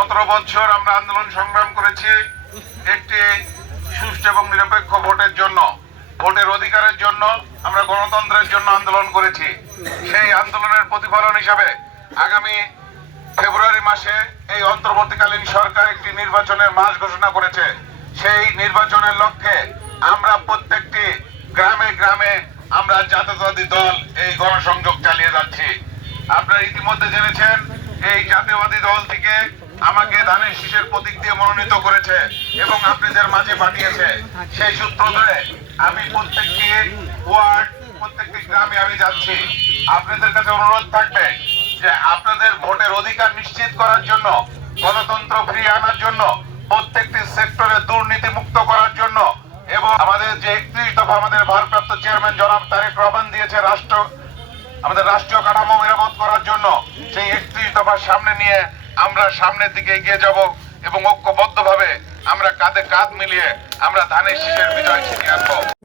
সতেরো বছর আমরা আন্দোলন সংগ্রাম করেছি একটি সুষ্ঠু এবং নিরপেক্ষ ভোটের জন্য, ভোটের অধিকারের জন্য আমরা গণতন্ত্রের জন্য আন্দোলন করেছি। সেই আন্দোলনের প্রতিফলন হিসাবে আগামী ফেব্রুয়ারি মাসে এই অন্তর্বর্তীকালীন সরকার একটি নির্বাচনের মাস ঘোষণা করেছে। সেই নির্বাচনের লক্ষ্যে আমরা প্রত্যেকটি গ্রামে গ্রামে আমরা জাতীয়তাবাদী দল এই গণসংযোগ চালিয়ে যাচ্ছি। আপনারা ইতিমধ্যে জেনেছেন, এই জাতীয়বাদী দল থেকে আমাকে ধানের শীষের প্রতীক দিয়ে মনোনীত করেছে এবং আপনাদের মাঝে পাঠিয়েছে। সেই সূত্র ধরে আমি প্রত্যেকটি ওয়ার্ড, প্রত্যেকটি গ্রামে আমি যাচ্ছি। আপনাদের কাছে অনুরোধ থাকবে যে আপনাদের ভোটের অধিকার নিশ্চিত করার জন্য, গণতন্ত্র ফিরিয়ে আনার জন্য, প্রত্যেকটি সেক্টরে দুর্নীতি মুক্ত করার জন্য এবং আমাদের যে একত্রিশ দফা আমাদের ভারপ্রাপ্ত চেয়ারম্যান জনাব তারেক রহমান দিয়েছে রাষ্ট্র, আমাদের রাষ্ট্রীয় কাঠামো মেরামত করার জন্য, সেই একত্রিশ দফার সামনে নিয়ে আমরা সামনের দিকে এগিয়ে যাব এবং ঐক্যবদ্ধভাবে আমরা কাঁধে কাঁধ মিলিয়ে আমরা ধানের শীষের বিজয় ছিনিয়ে আনব।